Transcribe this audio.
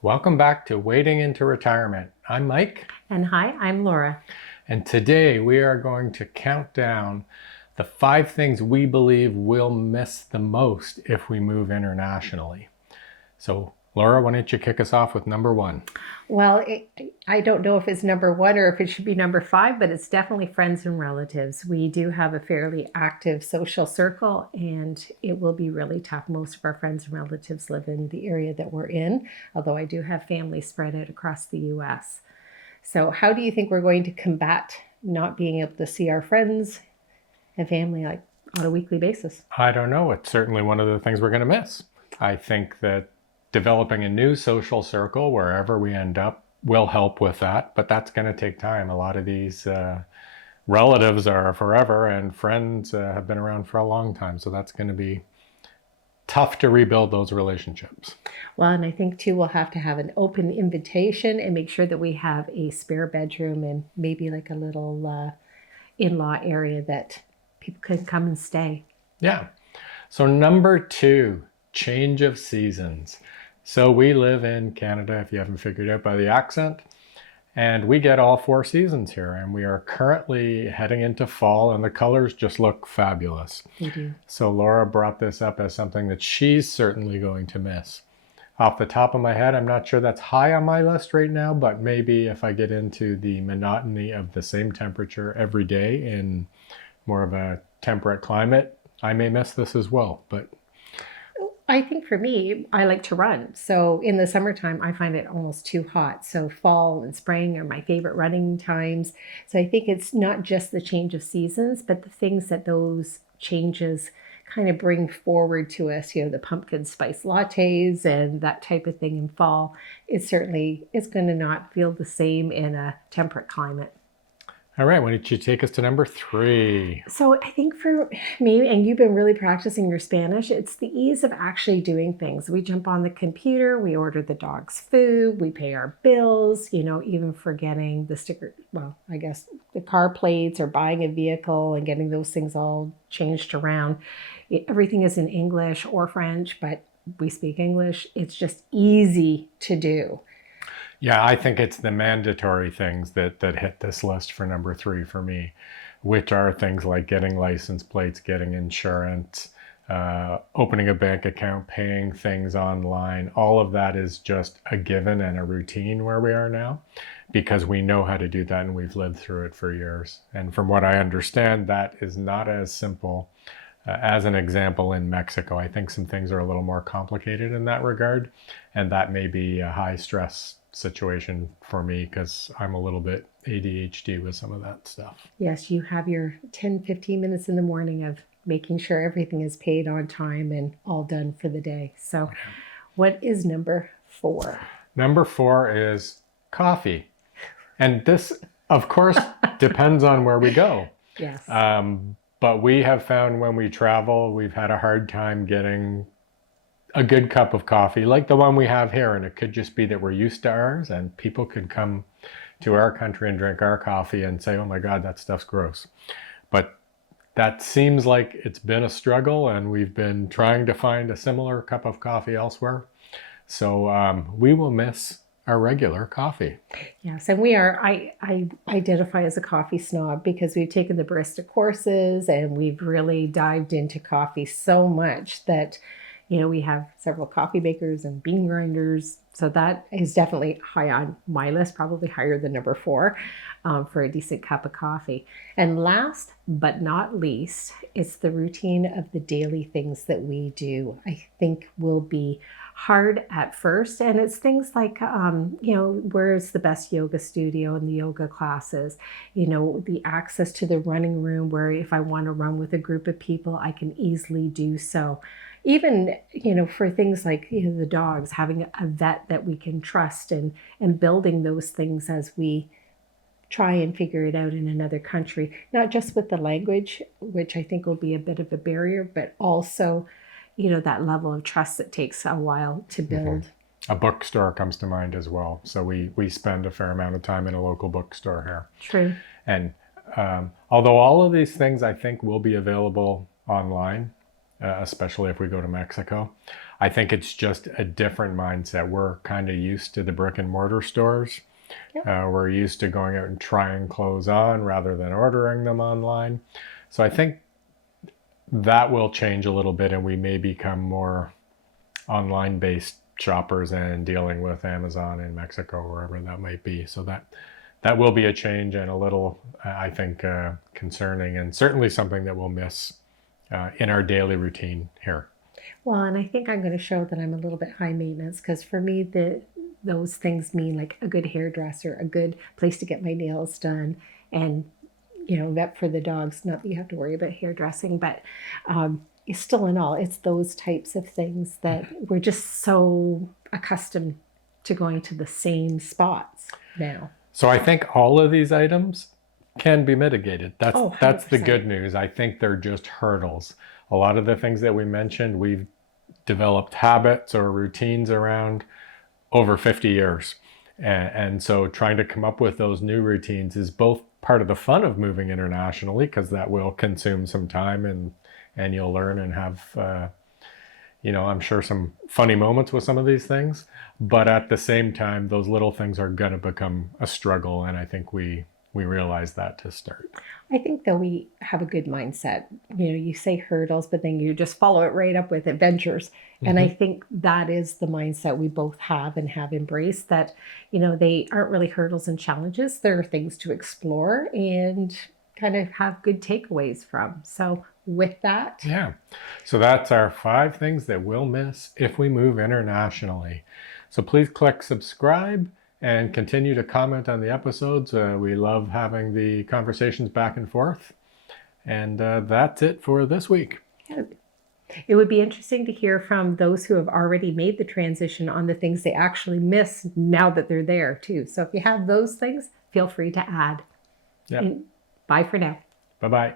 Welcome back to Wading into Retirement. I'm Mike, And hi, I'm Laura. and today we are going to count down the 5 things we believe we'll miss the most if we move internationally. So, Laura, why don't you kick us off with number 1? Well, I don't know if it's number one or if it should be number five, but it's definitely friends and relatives. We do have a fairly active social circle, and it will be really tough. Most of our friends and relatives live in the area that we're in, although I do have family spread out across the US. So, how do you think we're going to combat not being able to see our friends and family like on a weekly basis? I don't know. It's certainly one of the things we're going to miss. I think that developing a new social circle wherever we end up will help with that, but that's going to take time. A lot of these relatives are forever, and friends have been around for a long time, so that's going to be tough to rebuild those relationships. Well, and I think too, we'll have to have an open invitation and make sure that we have a spare bedroom and maybe like a little in-law area that people can come and stay. Yeah. So number 2, change of seasons. So we live in Canada, if you haven't figured out by the accent, and we get all 4 seasons here, and we are currently heading into fall, and the colors just look fabulous. We do. So Laura brought this up as something that she's certainly going to miss. Off the top of my head, I'm not sure that's high on my list right now, but maybe if I get into the monotony of the same temperature every day in more of a temperate climate, I may miss this as well. But I think for me, I like to run. So in the summertime, I find it almost too hot. So fall and spring are my favorite running times. So I think it's not just the change of seasons, but the things that those changes kind of bring forward to us, the pumpkin spice lattes and that type of thing in fall. It certainly is going to not feel the same in a temperate climate. all right, why don't you take us to number 3? So I think for me, and you've been really practicing your Spanish, it's the ease of actually doing things. We jump on the computer, we order the dog's food, we pay our bills, even for getting the sticker, well, I guess the car plates or buying a vehicle and getting those things all changed around. Everything is in English or French, but we speak English. It's just easy to do. Yeah, I think it's the mandatory things that hit this list for number 3 for me, which are things like getting license plates, getting insurance, opening a bank account, paying things online. All of that is just a given and a routine where we are now because we know how to do that and we've lived through it for years. And from what I understand, that is not as simple as an example in Mexico. I think some things are a little more complicated in that regard, and that may be a high stress situation for me because I'm a little bit ADHD with some of that stuff. Yes, you have your 10, 15 minutes in the morning of making sure everything is paid on time and all done for the day. So, what is number 4? Number 4 is coffee. And this, of course, depends on where we go. Yes. But we have found when we travel, we've had a hard time getting a good cup of coffee like the one we have here. And it could just be that we're used to ours and people could come to our country and drink our coffee and say, oh my God, that stuff's gross. But that seems like it's been a struggle and we've been trying to find a similar cup of coffee elsewhere. So we will miss our regular coffee. Yes, and I identify as a coffee snob because we've taken the barista courses and we've really dived into coffee so much that we have several coffee makers and bean grinders. So that is definitely high on my list, probably higher than number 4 for a decent cup of coffee. And last but not least, it's the routine of the daily things that we do. I think will be hard at first. And it's things like, where's the best yoga studio and the yoga classes, the access to the running room where if I want to run with a group of people, I can easily do so. Even, for things like the dogs, having a vet that we can trust and building those things as we try and figure it out in another country, not just with the language, which I think will be a bit of a barrier, but also, that level of trust that takes a while to build. A bookstore comes to mind as well. So we spend a fair amount of time in a local bookstore here. True. And although all of these things I think will be available online, especially if we go to Mexico. I think it's just a different mindset. We're kind of used to the brick and mortar stores. We're used to going out and trying clothes on rather than ordering them online. So I think that will change a little bit, and we may become more online based shoppers and dealing with Amazon in Mexico, wherever that might be. So that will be a change, and a little, I think, concerning, and certainly something that we'll miss in our daily routine here. Well, and I think I'm going to show that I'm a little bit high maintenance, because for me, those things mean like a good hairdresser, a good place to get my nails done, and vet for the dogs. Not that you have to worry about hairdressing, but it's still in all, it's those types of things that we're just so accustomed to going to the same spots now. So I think all of these items can be mitigated. That's the good news. I think they're just hurdles. A lot of the things that we mentioned, we've developed habits or routines around over 50 years. And so trying to come up with those new routines is both part of the fun of moving internationally, because that will consume some time, and you'll learn and have, I'm sure, some funny moments with some of these things. But at the same time, those little things are going to become a struggle. And I think we realize that to start. I think that we have a good mindset. You say hurdles, but then you just follow it right up with adventures. And I think that is the mindset we both have and have embraced, that, they aren't really hurdles and challenges. They're things to explore and kind of have good takeaways from. So with that. Yeah. So that's our 5 things that we'll miss if we move internationally. So please click subscribe and continue to comment on the episodes. We love having the conversations back and forth. And that's it for this week. It would be interesting to hear from those who have already made the transition on the things they actually miss now that they're there too. So if you have those things, feel free to add. Yep. And bye for now. Bye-bye.